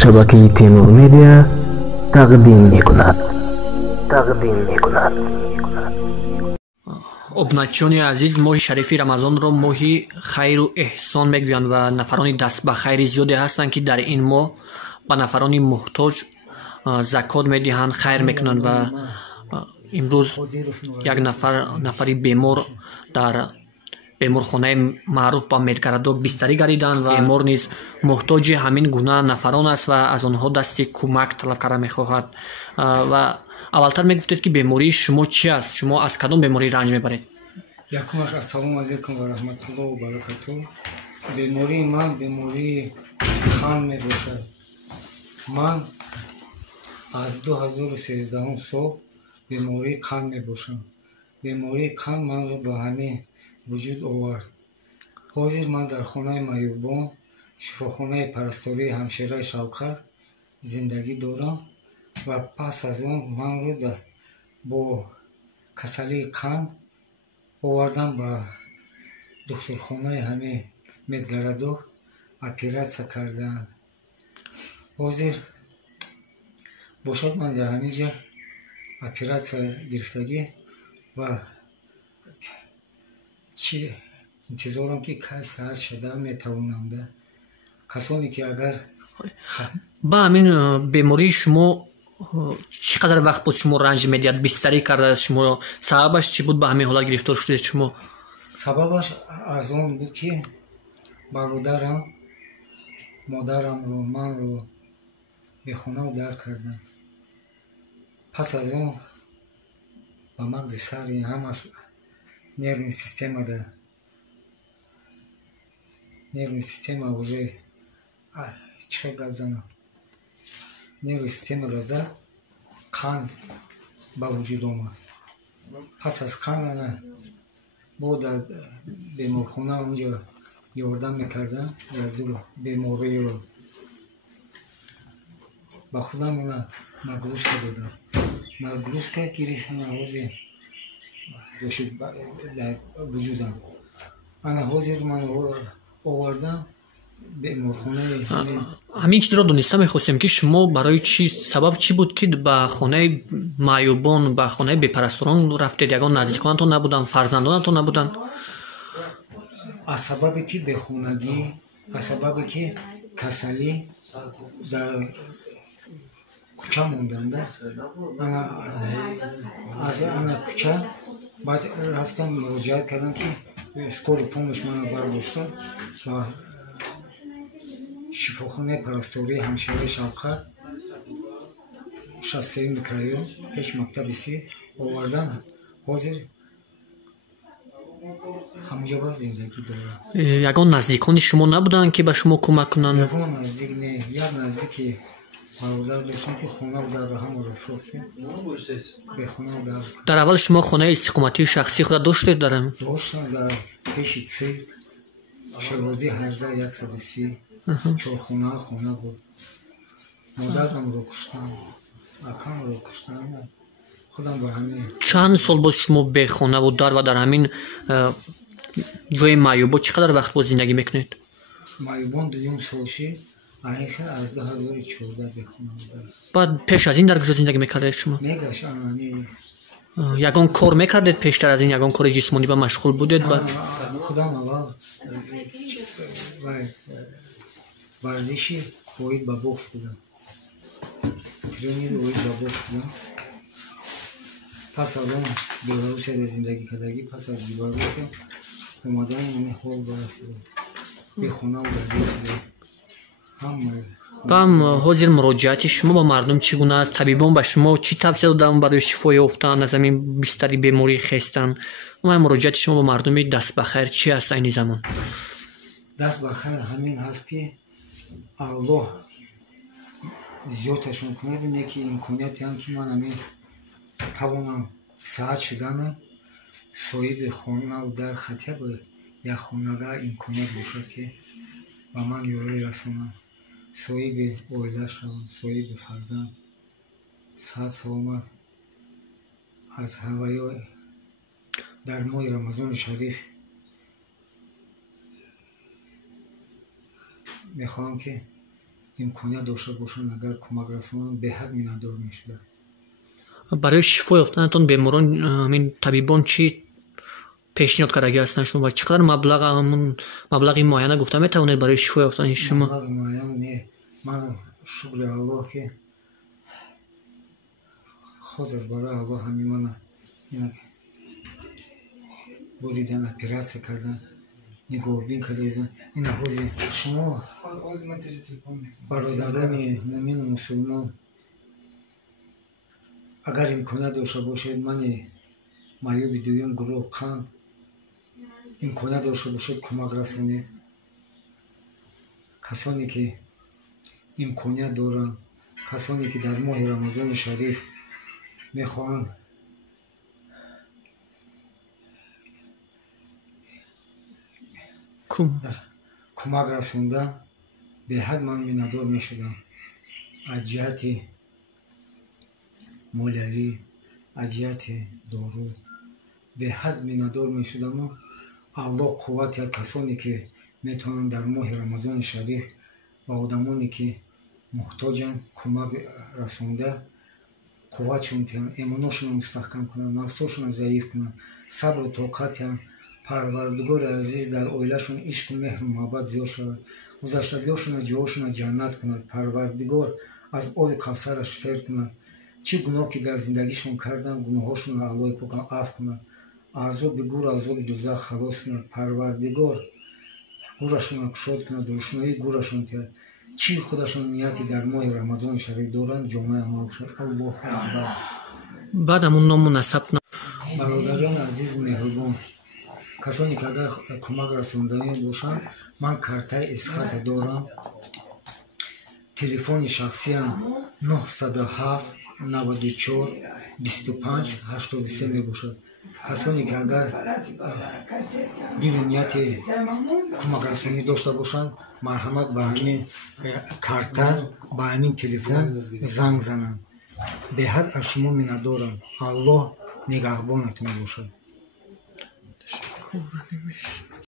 шабакаи Темур Медиа тақдим мекунад. обначони азиз, моҳи шарифи рамазонро моҳи хайру эҳсон мегӯянд ва нафарони даст ба хайри зиёде ҳастанд, ки дар ин моҳ ба нафарони муҳтоҷ закот медиҳанд, хайр мекунанд. Ва имрӯз як нафари бемор дар беморхонаи маъруф ба Медгарадок бистарӣ гариданд ва бемор низ муҳтоҷи ҳамин гуна нафарон аст ва аз онҳо дасти кӯмак талаб карда мехоҳад. Ва аввалтар мегуфтед ки бемории шумо чи аст? Шумо аз кадом беморӣ ранҷ мебаред? Якумаш ассалому алайкум ва раҳматуллоҳи ва баракатуҳ. Бемории ман бемории қан мебошад. Ман аз 2013 сол бемории қан мебошам. Бемории қан манро ба ҳамин вуҷуд овард. ҳозир ман дар хонаи Майёбон, шифохонаи парастории ҳамшираи Шавқат зиндагӣ дорам ва пас аз он манро бо касалии қан овардан ба духтурхонаи ҳамин Медгарадок оператсия кардаанд. ҳозир бошад ман дар ҳамин ҷа оператсия гирифтагӣ ва чи интизорам ки кай саат шуда метавонам да касоне ки агар ба ҳамин бемории шумо чӣ қадар вақт буд шумо ранҷ медиҳад? Бистарӣ карда шумо сабабаш чӣ буд ба ҳамин ҳолат гирифтор шудед шумо? сабабаш аз он буд ки бародарам модарамро манро бехонаву дар карданд. пас аз он ба мағзи сари ҳамаш нервни система уже чӣ гап занам нервни система зада қан ба вуҷуд омад. пас аз қан ана бо дар беморхона онҷа ёрдам мекардам бемориро ба худам ана нагрузка додам. нагрузка гирифтам ҳозир бошид дар вуҷудам. ана ҳозир ман овардам беморхонаи ҳамин чизро дониста мехостем ки шумо барои чӣ сабаб чӣ буд ки ба хонаи Маъюбон, ба хонаи бепарасторон рафтед? Ягон наздиконатон набуданд? Фарзандонатон набуданд? аз сабабе ки бехонагӣ, аз сабабе ки касалӣ дар кӯча монданда. аз ана кӯча баъд рафтам муроҷиат кардам ки скори помощ манро бардоштад ва шифохонаи парастории ҳамшираи Шавқат шассеи микрорайон пеш мактаби си овардан. ҳозир ҳамҷа ба зиндагӣ дорам. Ягон наздикони шумо набуданд ки ба шумо кӯмак кунанд? ягон наздик не. як наздики бародар доштам ки хонаву дарро ҳамаро фурӯхтем. бехонаву дар дар аввал шумо хонаи истиқоматии шахсии худа доштед? доштам дар пеши цирк Шеврозӣ 18-130 чорхона хона буд. модарамро куштам, акамро куштам. худам ба ҳамин чанд сол боз шумо бехонаву дар ва дар ҳамин ҷои Маъюбон чӣ қадар вақт боз зиндагӣ мекунед? Маъюбон 2 сол шид. аиха аз 2014 бехонаву дар. баъд пеш аз ин дар куҷо зиндагӣ мекардед шумо? мегаштам ягон кор мекардед пештар аз ин? Ягон кори ҷисмонӣ ба машғул будед? худам аввал варзиши оид ба бокс будам. тренери оид ба бокс будам. пас аз он Беларусияда зиндагӣ кардагӣ. пас аз Беларусия омадан ин ҳол барасидам. бехонаву дар бам ҳозир муроҷиати шумо ба мардум чӣ гуна аст? табибон ба шумо чӣ тавсия доданд барои шифо ёфтан аз ҳамин бистари беморӣ хестан? умуман муроҷиати шумо ба мардуми даст ба хайр чӣ аст айни замон? даст ба хайр ҳамин ҳаст ки аллоҳ зиёдашон кунад. ине ки имконияте ҳам ки ман ҳамин тавонам саат шудана соҳиби хонаву дар хатя ба як хонага имконият бошад ки ба ман ёрӣ расонам, соҳиби оила шавам, соҳиби фарзанд, саҳат саломат аз ҳаваё дар моҳи Рамазони шариф мехоҳам ки имконият дошта бошанд, агар кӯмак расонанд, беҳад миннатдор мешудам. барои шифо ёфтанатон беморон ҳамин табибон чӣ пешниҳод кардаги ҳастанд шумо ва чӣ қадар маблағи муайяна гуфта метавонед барои шифо ёфтани шумо? Маблағи муайян не. Ман шукри Аллоҳ ки хос аст барои Аллоҳ ҳамин мана инак буридан оператсия кардан нигоҳубин кардан. Ина ҳози шумо бародарони муъмину мусулмон, агар имконият дошта бошед, мани майёби дуюм гурӯҳ қанд имконият дошта бошед, кӯмак расонед. касоне ки имконият доранд, касоне ки дар моҳи рамазони шариф мехоҳанд кӯмак расондан, беҳад ман миннатдор мешудам. аз ҷиҳати молиявӣ, аз ҷиҳати дору беҳад миннатдор мешудаму Аллоҳ қувват диҳад касоне ки метавонанд дар моҳи рамазони шариф ба одамоне ки муҳтоҷанд кӯмак расонда, қувватшон диҳанд, имоношонро мустаҳкам кунанд, нафсошонро заиф кунанд, сабру тоқат диҳанд. Парвардигори азиз дар оилашон ишқу меҳру муҳаббат зиёд шавад, гузаштагиҳошонро ҷойҳошонро ҷаннат кунад. Парвардигор аз оби кавсараш сер кунад. чӣ гуноҳ ки дар зиндагишон карданд, гуноҳошонро Аллоҳи покам афв кунад, азоби гур, азоби дӯзах халос кунад. Парвардигор гурашонро кушод кунад, рӯшноии гурашон диҳад. чӣ худашон нияти дар моҳи рамазони шариф доранд, ҷомаи амал кушад. Аллоҳу акбар. баъд ҳамун ному насаб бародарони азизу меҳрубон, касоне ки агар кӯмак расондани бошанд, ман картаи эсхата дорам. телефони шахсиам 907 94 25 83 мебошад. касоне ки агар дилу нияти кӯмакрасонӣ дошта бошанд, марҳамат ба ҳамин карта, ба ҳамин телефон занг зананд. беҳад аз шумо миннатдорам. Аллоҳ нигаҳбонатон бошад.